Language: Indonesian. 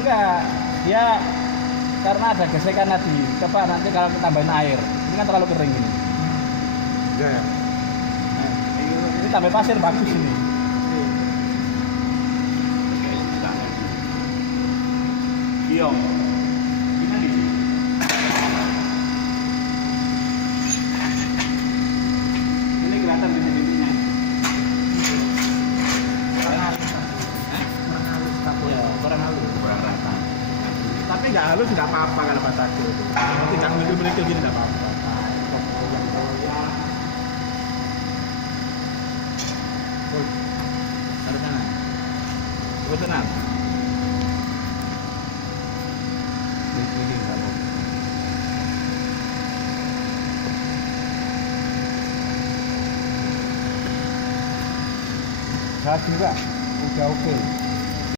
Enggak, dia karena ada gesekan tadi. Coba nanti kalau kita tambahin air, ini kan terlalu kering ini. Ya. Ini tambah pasir bagus ini. Giong. Ini kelihatan bintik-bintiknya. Kurang halus. Kurang rata. Tapi nggak halus nggak apa-apa kalau batako itu. Nanti nggak berikut gini nggak apa-apa. Taruh sana. Oh tenang. Ini nggak mau. Gas juga udah oke.